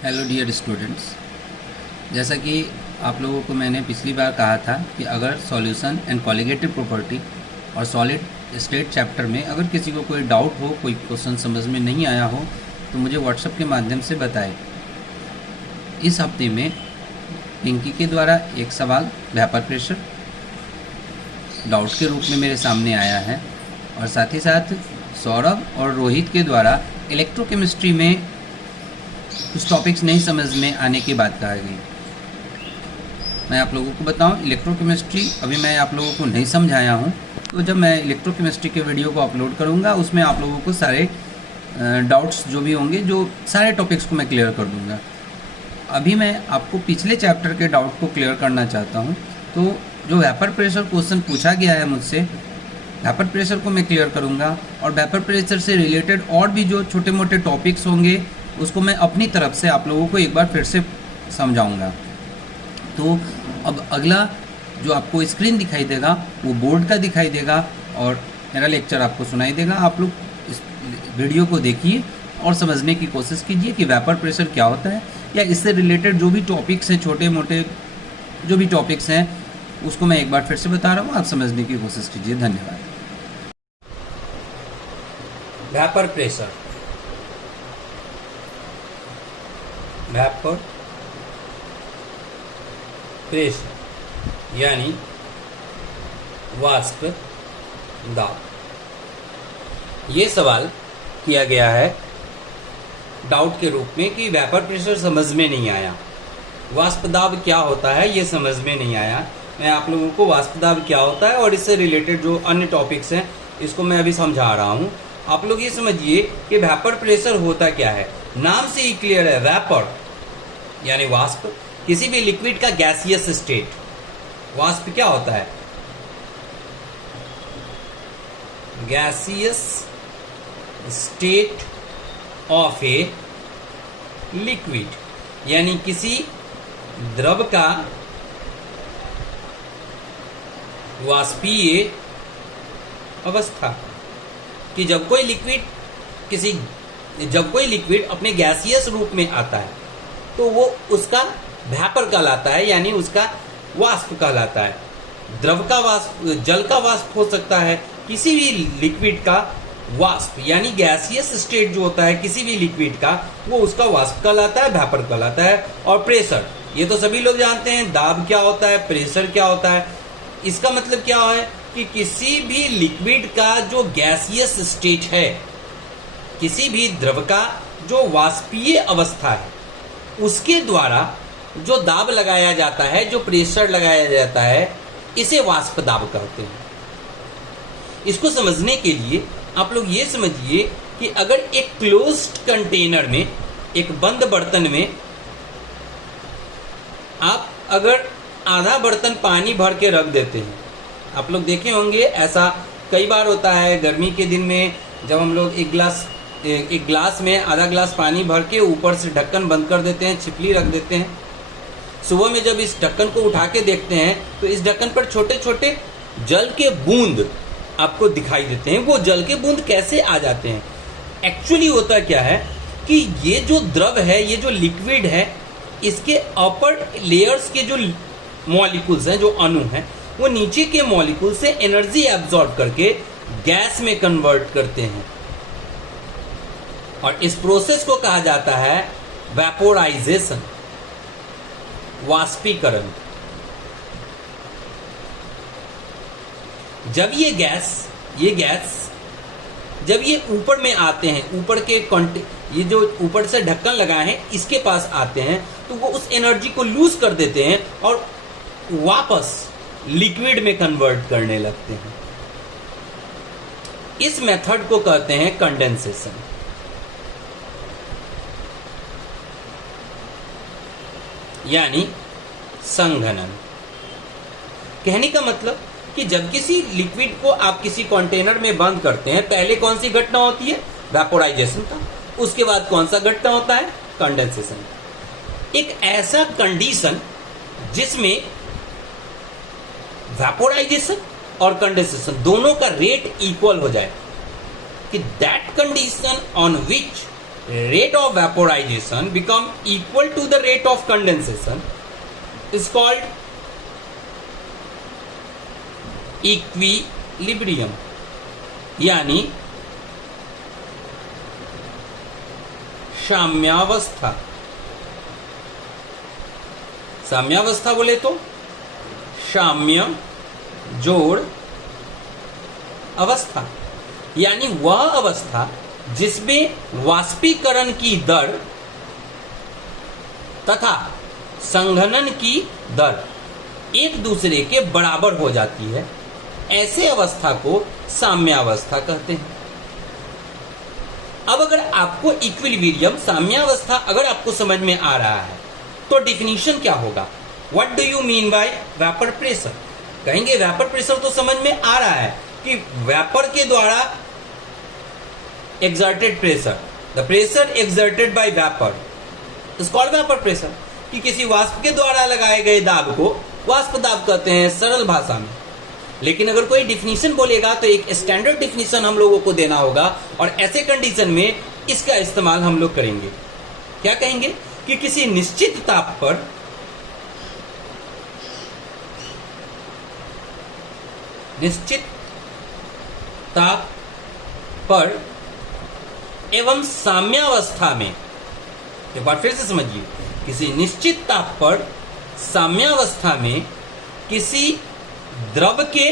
Hello dear students, जैसा कि आप लोगों को मैंने पिछली बार कहा था कि अगर सॉल्यूशन एंड कॉलिगेटिव प्रॉपर्टी और सॉलिड स्टेट चैप्टर में अगर किसी को कोई डाउट हो, कोई क्वेश्चन समझ में नहीं आया हो तो मुझे व्हाट्सएप के माध्यम से बताएं। इस हफ्ते में पिंकी के द्वारा एक सवाल वेपर प्रेशर डाउट के रूप में मेरे सामने आया है और साथ ही साथ सौरभ और रोहित के द्वारा इलेक्ट्रोकेमिस्ट्री में कुछ टॉपिक्स नहीं समझ में आने की बात कही गई। मैं आप लोगों को बताऊं, इलेक्ट्रोकेमिस्ट्री अभी मैं आप लोगों को नहीं समझाया हूं, तो जब मैं इलेक्ट्रोकेमिस्ट्री के वीडियो को अपलोड करूंगा उसमें आप लोगों को सारे डाउट्स जो भी होंगे, जो सारे टॉपिक्स को मैं क्लियर कर दूंगा। अभी मैं आपको पिछले चैप्टर के डाउट को क्लियर करना चाहता हूँ। तो जो वेपर प्रेशर क्वेश्चन पूछा गया है मुझसे, वेपर प्रेशर को मैं क्लियर करूँगा और वेपर प्रेशर से रिलेटेड और भी जो छोटे मोटे टॉपिक्स होंगे उसको मैं अपनी तरफ से आप लोगों को एक बार फिर से समझाऊंगा। तो अब अगला जो आपको स्क्रीन दिखाई देगा वो बोर्ड का दिखाई देगा और मेरा लेक्चर आपको सुनाई देगा। आप लोग इस वीडियो को देखिए और समझने की कोशिश कीजिए कि वेपर प्रेशर क्या होता है, या इससे रिलेटेड जो भी टॉपिक्स हैं, छोटे मोटे जो भी टॉपिक्स हैं, उसको मैं एक बार फिर से बता रहा हूँ, आप समझने की कोशिश कीजिए। धन्यवाद। वेपर प्रेशर, वेपर प्रेशर यानी वाष्प दाब। ये सवाल किया गया है डाउट के रूप में कि वेपर प्रेशर समझ में नहीं आया, वाष्प दाब क्या होता है ये समझ में नहीं आया। मैं आप लोगों को वाष्प दाब क्या होता है और इससे रिलेटेड जो अन्य टॉपिक्स हैं इसको मैं अभी समझा रहा हूँ। आप लोग ये समझिए कि वेपर प्रेशर होता क्या है। नाम से ही क्लियर है, वेपर यानी वाष्प, किसी भी लिक्विड का गैसियस स्टेट। वाष्प क्या होता है? Gaseous state of a liquid, यानी किसी द्रव का वाष्पीय अवस्था। कि जब कोई लिक्विड अपने गैसियस रूप में आता है तो वो उसका वेपर कहलाता है, यानी उसका वाष्प कहलाता है। द्रव का वाष्प, जल का वाष्प हो सकता है, किसी भी लिक्विड का वाष्प यानी गैसियस स्टेट जो होता है किसी भी लिक्विड का, वो उसका वाष्प कहलाता है, वेपर कहलाता है। और प्रेशर, ये तो सभी लोग जानते हैं, दाब क्या होता है, प्रेशर क्या होता है। इसका मतलब क्या है कि किसी भी लिक्विड का जो गैसियस स्टेट है, किसी भी द्रव का जो वाष्पीय अवस्था है, उसके द्वारा जो दाब लगाया जाता है, जो प्रेशर लगाया जाता है, इसे वाष्प दाब कहते हैं। इसको समझने के लिए आप लोग ये समझिए कि अगर एक क्लोज्ड कंटेनर में, एक बंद बर्तन में आप अगर आधा बर्तन पानी भर के रख देते हैं, आप लोग देखे होंगे ऐसा कई बार होता है गर्मी के दिन में, जब हम लोग एक ग्लास में आधा ग्लास पानी भर के ऊपर से ढक्कन बंद कर देते हैं, छिपली रख देते हैं। सुबह में जब इस ढक्कन को उठा के देखते हैं तो इस ढक्कन पर छोटे छोटे जल के बूंद आपको दिखाई देते हैं। वो जल के बूंद कैसे आ जाते हैं? एक्चुअली होता क्या है कि ये जो द्रव है, ये जो लिक्विड है, इसके अपर लेयर्स के जो मॉलिक्यूल्स हैं, जो अणु हैं, वो नीचे के मॉलिक्यूल से एनर्जी एब्जॉर्ब करके गैस में कन्वर्ट करते हैं और इस प्रोसेस को कहा जाता है वेपोराइजेशन, वाष्पीकरण। जब ये गैस जब ये ऊपर में आते हैं, ऊपर के ये जो ऊपर से ढक्कन लगाए हैं इसके पास आते हैं, तो वो उस एनर्जी को लूज कर देते हैं और वापस लिक्विड में कन्वर्ट करने लगते हैं। इस मेथड को कहते हैं कंडेंसेशन। यानी संघनन। कहने का मतलब कि जब किसी लिक्विड को आप किसी कंटेनर में बंद करते हैं, पहले कौन सी घटना होती है? वेपोराइजेशन का। उसके बाद कौन सा घटना होता है? कंडेंसेशन। एक ऐसा कंडीशन जिसमें वेपोराइजेशन और कंडेंसेशन दोनों का रेट इक्वल हो जाए, कि that condition on which rate of vaporization become equal to the rate of condensation is called equilibrium, यानी साम्यावस्था। साम्यावस्था बोले तो साम्य जोड़ अवस्था, यानी वह अवस्था जिसमें वाष्पीकरण की दर तथा संघनन की दर एक दूसरे के बराबर हो जाती है, ऐसे अवस्था को साम्यावस्था कहते हैं। अब अगर आपको इक्विलिब्रियम साम्यावस्था अगर आपको समझ में आ रहा है तो डिफिनीशन क्या होगा? What do you mean by vapour pressure? कहेंगे वेपर प्रेशर तो समझ में आ रहा है कि वेपर के द्वारा exerted pressure, the pressure exerted by vapor is called vapor pressure, कि किसी वाष्प के द्वारा लगाए गए दाब को वाष्प दाब कहते हैं सरल भाषा में। लेकिन अगर कोई डिफिनीशन बोलेगा तो एक स्टैंडर्ड डिफिनीशन हम लोगों को देना होगा, और ऐसे कंडीशन में इसका इस्तेमाल हम लोग करेंगे। क्या कहेंगे कि किसी निश्चित ताप पर एवं साम्यावस्था में, एक बार फिर से समझिए, किसी निश्चित ताप पर साम्यावस्था में किसी द्रव के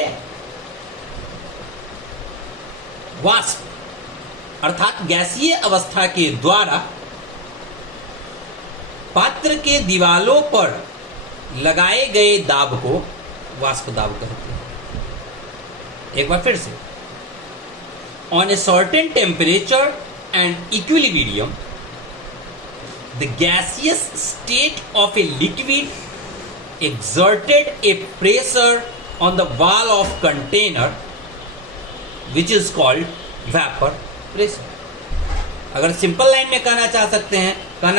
वाष्प अर्थात गैसीय अवस्था के द्वारा पात्र के दीवालों पर लगाए गए दाब को वाष्प दाब कहते हैं। एक बार फिर से, on a certain temperature and equilibrium, the gaseous state of a liquid exerted a pressure on the wall of container which is called vapor pressure। अगर सिंपल लाइन में कहना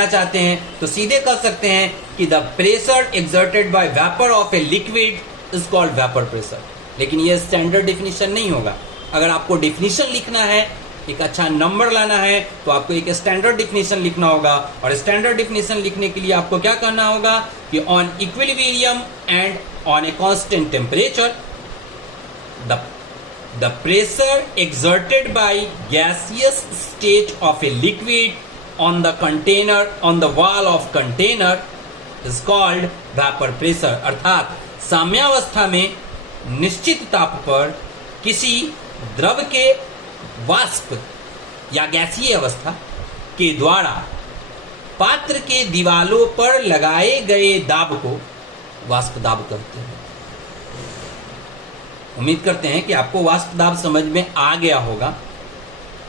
चाहते हैं तो सीधे कह सकते हैं कि the pressure exerted by vapor of a liquid is called vapor pressure। लेकिन यह स्टैंडर्ड डिफिनीशन नहीं होगा। अगर आपको डिफिनीशन लिखना है, एक अच्छा नंबर लाना है, तो आपको एक स्टैंडर्ड डिफिनीशन लिखना होगा। और स्टैंडर्ड डिफिनीशन लिखने के लिए आपको क्या करना होगा कि on equilibrium and on a constant temperature the pressure exerted by gaseous state of a liquid on the container on the wall of container is called vapour pressure. अर्थात साम्यावस्था में निश्चित ताप पर किसी द्रव के वाष्प या गैसीय अवस्था के द्वारा पात्र के दीवालों पर लगाए गए दाब को वाष्प दाब कहते हैं। उम्मीद करते हैं कि आपको वाष्प दाब समझ में आ गया होगा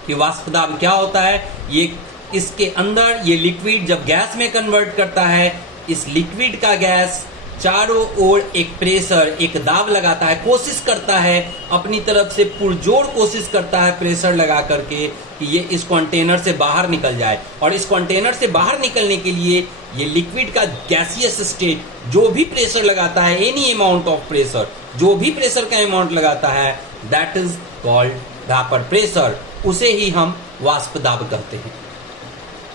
कि वाष्प दाब क्या होता है। ये इसके अंदर ये लिक्विड जब गैस में कन्वर्ट करता है, इस लिक्विड का गैस चारों ओर एक प्रेशर, एक दाब लगाता है, कोशिश करता है अपनी तरफ से पुरजोर कोशिश करता है प्रेशर लगा करके कि ये इस कंटेनर से बाहर निकल जाए। और इस कंटेनर से बाहर निकलने के लिए ये लिक्विड का गैसियस स्टेट जो भी प्रेशर लगाता है, एनी अमाउंट ऑफ प्रेशर, जो भी प्रेशर का अमाउंट लगाता है, that is called vapour pressure. उसे ही हम वाष्प दाब कहते हैं।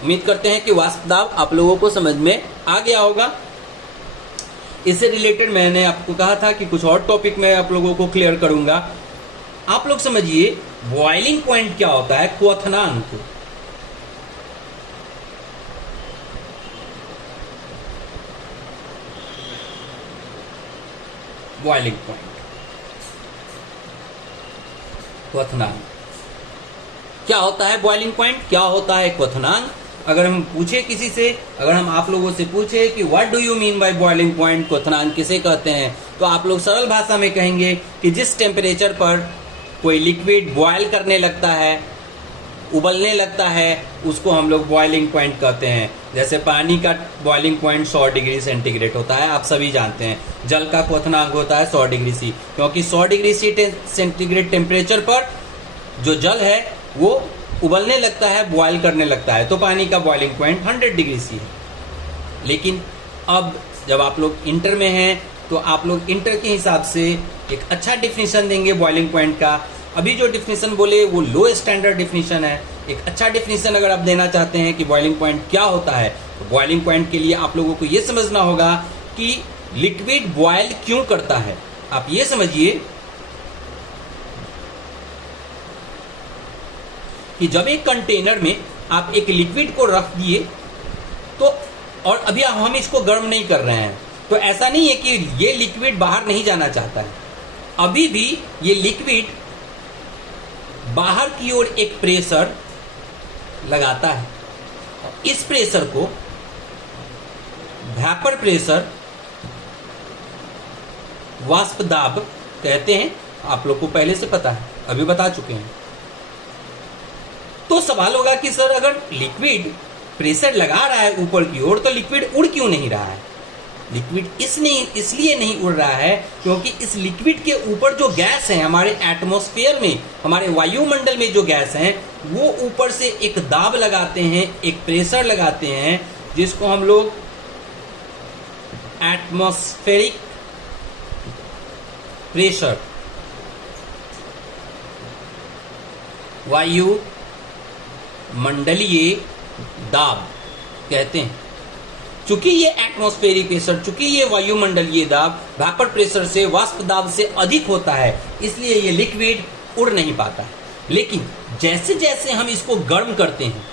उम्मीद करते हैं कि वाष्प दाब आप लोगों को समझ में आ गया होगा। इससे रिलेटेड मैंने आपको कहा था कि कुछ और टॉपिक मैं आप लोगों को क्लियर करूंगा। आप लोग समझिए बॉइलिंग पॉइंट क्या होता है, क्वथनांक। बॉइलिंग पॉइंट, क्वथनांक क्या होता है? बॉइलिंग पॉइंट क्या होता है? क्वथनांक। अगर हम पूछे किसी से, अगर हम आप लोगों से पूछे कि what do you mean by boiling point, क्वथनांक किसे कहते हैं, तो आप लोग सरल भाषा में कहेंगे कि जिस टेम्परेचर पर कोई लिक्विड बॉयल करने लगता है, उबलने लगता है, उसको हम लोग बॉइलिंग पॉइंट कहते हैं। जैसे पानी का बॉइलिंग पॉइंट 100 डिग्री सेंटीग्रेड होता है, आप सभी जानते हैं। जल का क्वथनांक होता है 100 डिग्री सी, क्योंकि 100 डिग्री सेंटीग्रेड टेम्परेचर पर जो जल है वो उबलने लगता है, बॉयल करने लगता है, तो पानी का बॉइलिंग पॉइंट 100 डिग्री सी है। लेकिन अब जब आप लोग इंटर में हैं तो आप लोग इंटर के हिसाब से एक अच्छा डिफिनीशन देंगे बॉइलिंग पॉइंट का अभी जो डिफिनीशन बोले वो लो स्टैंडर्ड डिफिनीशन है। एक अच्छा डिफिनीशन अगर आप देना चाहते हैं कि बॉइलिंग पॉइंट क्या होता है, तो बॉइलिंग पॉइंट के लिए आप लोगों को ये समझना होगा कि लिक्विड बॉयल क्यों करता है। आप ये समझिए कि जब एक कंटेनर में आप एक लिक्विड को रख दिए तो, और अभी हम इसको गर्म नहीं कर रहे हैं, तो ऐसा नहीं है कि ये लिक्विड बाहर नहीं जाना चाहता है। अभी भी ये लिक्विड बाहर की ओर एक प्रेशर लगाता है। इस प्रेशर को वेपर प्रेशर, वाष्प दाब कहते हैं। आप लोग को पहले से पता है, अभी बता चुके हैं। तो सवाल होगा कि सर अगर लिक्विड प्रेशर लगा रहा है ऊपर की ओर, तो लिक्विड उड़ क्यों नहीं रहा है? लिक्विड इसलिए नहीं उड़ रहा है क्योंकि इस लिक्विड के ऊपर जो गैस है, हमारे एटमॉस्फेयर में, हमारे वायुमंडल में जो गैस है, वो ऊपर से एक दाब लगाते हैं, एक प्रेशर लगाते हैं, जिसको हम लोग एटमॉस्फेरिक प्रेशर, वायु मंडलीय दाब कहते हैं। चूंकि ये एटमॉस्फेरिक प्रेशर, चूंकि ये वायुमंडलीय दाब वेपर प्रेशर से, वाष्प दाब से अधिक होता है, इसलिए ये लिक्विड उड़ नहीं पाता है। लेकिन जैसे जैसे हम इसको गर्म करते हैं,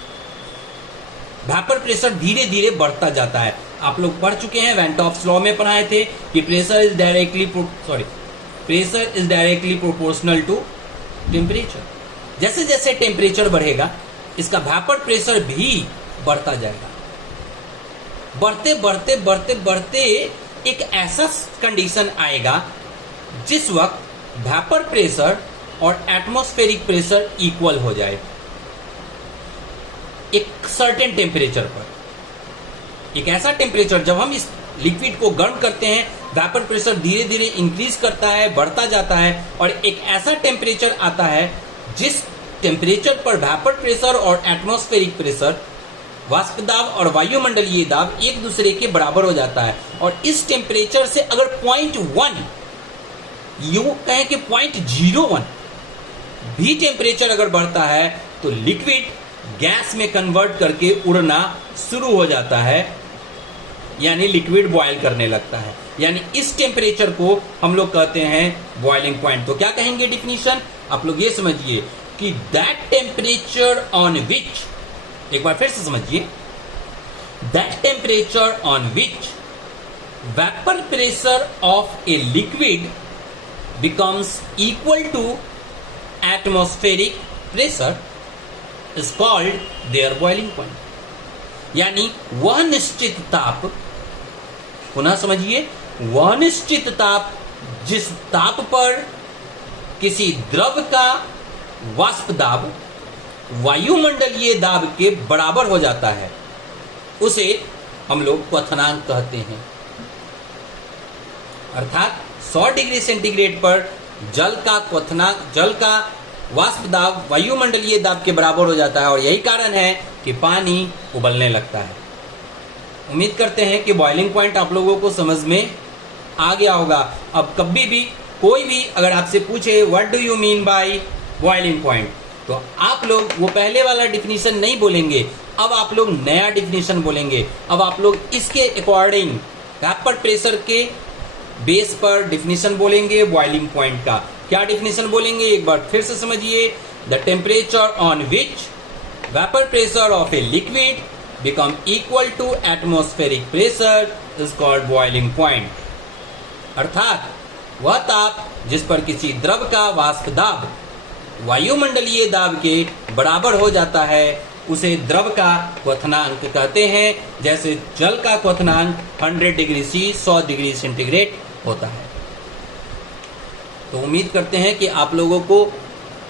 वेपर प्रेशर धीरे धीरे बढ़ता जाता है। आप लोग पढ़ चुके हैं, वेन टॉप्स लॉ में पढ़ाए थे कि pressure is directly proportional to temperature. जैसे जैसे टेम्परेचर बढ़ेगा, इसका वेपर प्रेशर भी बढ़ता जाएगा। बढ़ते बढ़ते बढ़ते बढ़ते एक ऐसा कंडीशन आएगा जिस वक्त वेपर प्रेशर और एटमॉस्फेरिक प्रेशर इक्वल हो जाए एक सर्टेन टेम्परेचर पर। एक ऐसा टेम्परेचर, जब हम इस लिक्विड को गर्म करते हैं, वेपर प्रेशर धीरे धीरे इंक्रीज करता है, बढ़ता जाता है, और एक ऐसा टेम्परेचर आता है जिस टेम्परेचर पर वेपर प्रेशर और एटमॉस्फेरिक प्रेशर, वाष्प दाब और वायुमंडलीय दाब एक दूसरे के बराबर हो जाता है। और इस टेम्परेचर से अगर 0.1, यूं कहें कि 0.01 भी टेम्परेचर अगर बढ़ता है, तो लिक्विड गैस में कन्वर्ट करके उड़ना शुरू हो जाता है, यानी लिक्विड बॉयल करने लगता है। यानी इस टेम्परेचर को हम लोग कहते हैं बॉइलिंग पॉइंट। तो क्या कहेंगे डिफिनीशन? आप लोग ये समझिए कि दैट टेम्परेचर ऑन विच, एक बार फिर से समझिए, that temperature on which vapour pressure of a liquid becomes equal to atmospheric pressure is called their boiling point. यानी वह निश्चित ताप, पुनः समझिए, वह निश्चित ताप जिस ताप पर किसी द्रव का वाष्प दाब वायुमंडलीय दाब के बराबर हो जाता है, उसे हम लोग क्वथनांक कहते हैं। अर्थात 100 डिग्री सेंटीग्रेड पर जल का वाष्प दाब वायुमंडलीय दाब के बराबर हो जाता है, और यही कारण है कि पानी उबलने लगता है। उम्मीद करते हैं कि बॉइलिंग पॉइंट आप लोगों को समझ में आ गया होगा। अब कभी भी कोई भी अगर आपसे पूछे what do you mean by boiling point, तो आप लोग वो पहले वाला डिफिनीशन नहीं बोलेंगे, अब आप लोग नया डिफिनीशन बोलेंगे। अब आप लोग इसके अकॉर्डिंग वेपर प्रेशर के बेस पर डिफिनीशन बोलेंगे बॉइलिंग पॉइंट का। क्या डिफिनीशन बोलेंगे एक बार फिर से समझिए, the temperature on which vapour pressure of a liquid become equal to atmospheric pressure is called boiling point. अर्थात वह ताप जिस पर किसी द्रव का वाष्प दाब वायुमंडलीय दाब के बराबर हो जाता है, उसे द्रव का क्वथनांक कहते हैं। जैसे जल का क्वथनांक 100 डिग्री सी 100 डिग्री सेंटीग्रेड होता है। तो उम्मीद करते हैं कि आप लोगों को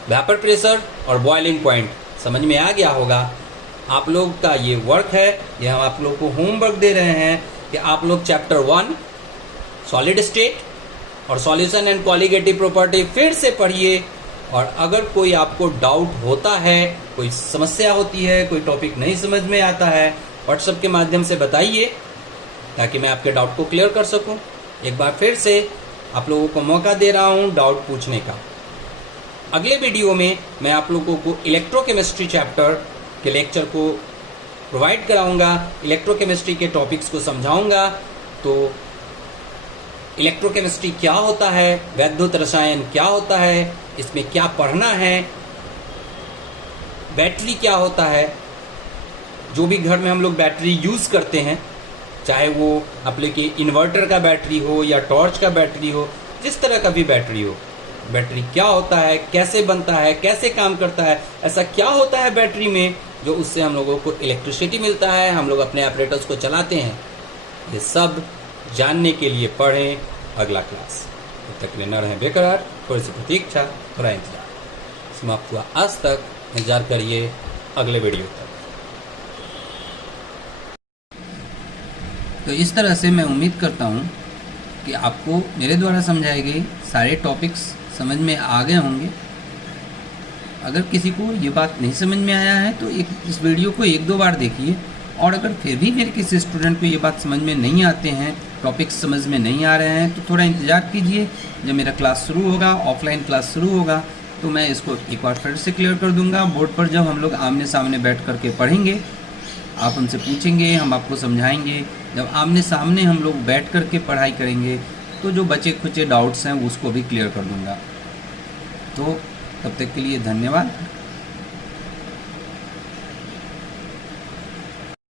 वेपर प्रेशर और बॉइलिंग पॉइंट समझ में आ गया होगा। आप लोग का ये वर्क है, ये हम आप लोग को होमवर्क दे रहे हैं कि आप लोग चैप्टर 1 सॉलिड स्टेट और सॉल्यूशन एंड कॉलिगेटिव प्रॉपर्टी फिर से पढ़िए। और अगर कोई आपको डाउट होता है, कोई समस्या होती है, कोई टॉपिक नहीं समझ में आता है, व्हाट्सएप के माध्यम से बताइए ताकि मैं आपके डाउट को क्लियर कर सकूं। एक बार फिर से आप लोगों को मौका दे रहा हूं डाउट पूछने का। अगले वीडियो में मैं आप लोगों को इलेक्ट्रोकेमिस्ट्री चैप्टर के लेक्चर को प्रोवाइड कराऊंगा, इलेक्ट्रोकेमिस्ट्री के टॉपिक्स को समझाऊंगा। तो इलेक्ट्रोकेमिस्ट्री क्या होता है, वैद्युत रसायन क्या होता है, इसमें क्या पढ़ना है, बैटरी क्या होता है, जो भी घर में हम लोग बैटरी यूज़ करते हैं, चाहे वो अपने के इन्वर्टर का बैटरी हो या टॉर्च का बैटरी हो, जिस तरह का भी बैटरी हो, बैटरी क्या होता है, कैसे बनता है, कैसे काम करता है, ऐसा क्या होता है बैटरी में जो उससे हम लोगों को इलेक्ट्रिसिटी मिलता है, हम लोग अपने ऑपरेटर्स को चलाते हैं। ये सब जानने के लिए पढ़ें अगला क्लास। तब तक के लिए न रहें बेकरार, थोड़ी सी प्रतीक्षा, थोड़ा इंतजार। समाप्त हुआ आज तक, इंतजार करिए अगले वीडियो तक। तो इस तरह से मैं उम्मीद करता हूँ कि आपको मेरे द्वारा समझाए गए सारे टॉपिक्स समझ में आ गए होंगे। अगर किसी को ये बात नहीं समझ में आया है तो इस वीडियो को 1-2 बार देखिए, और अगर फिर भी मेरे किसी स्टूडेंट को ये बात समझ में नहीं आते हैं, टॉपिक्स समझ में नहीं आ रहे हैं, तो थोड़ा इंतज़ार कीजिए। जब मेरा क्लास शुरू होगा, ऑफलाइन क्लास शुरू होगा, तो मैं इसको एक बार फिर से क्लियर कर दूंगा। बोर्ड पर जब हम लोग आमने सामने बैठ करके पढ़ेंगे, आप हमसे पूछेंगे, हम आपको समझाएंगे। जब आमने सामने हम लोग बैठ करके पढ़ाई करेंगे तो जो बचे खुचे डाउट्स हैं उसको भी क्लियर कर दूंगा। तो तब तक के लिए धन्यवाद।